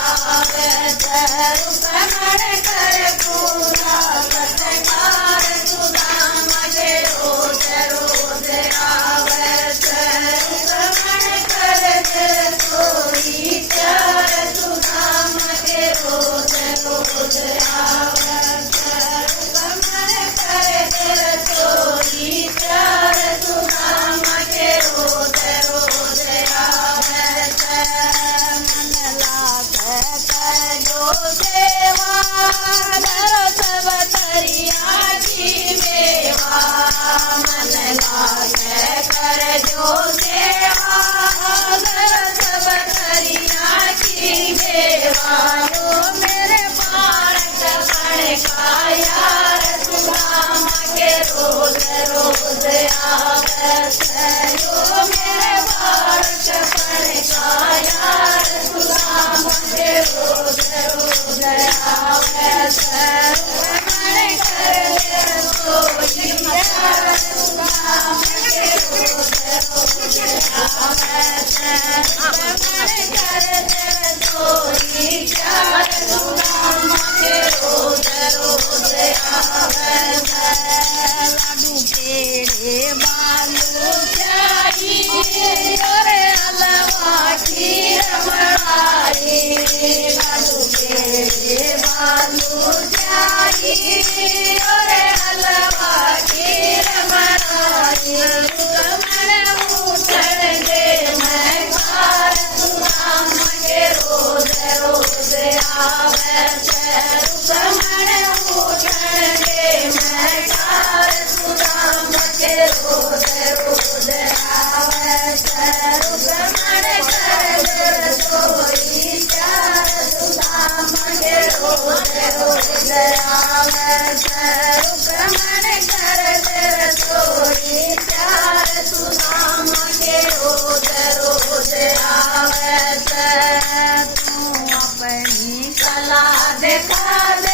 आवे रुक्मण कर पूरा सत्कार सुदामा के रोज रोज आवे रुक्मण कर सोई प्यार सुदामा के रोज रोज आवे रुक्मण कर सोई प्यार सुदामा के रोज रोज आवे मन लागे जो सेवा सब तरिया की मेवा मन लागे कर जो सेवा सब तरिया की मेवा जो मेरे पारक बण का यार सुदामा के रोज रोज आवे जो मेरे पारक बण का यार सुदामा के रोज रोज आवे रुक्मण कर सोई प्यार सुदामा के रोज रोज आवे रुक्मण कर सोई प्यार सुदामा के रोज रोज आवे लाडू पेड़े बालू चाही रे अलवा खीर मलाई लाडू पेड़े बालू चाही रे अलवा खीर मलाई रुक्मण उठण दे मैं कार सुदामा के रोज रोज आवे रुक्मण उठण दे मैं कार सुदामा के रोज रोज आवे रुक्मण कर सोई प्यार सुदामा के रोज रोज आवे रुक्मण कर सोई प्यार सुदामा के रोज रोज आवे तू अपनी कला दिखा दे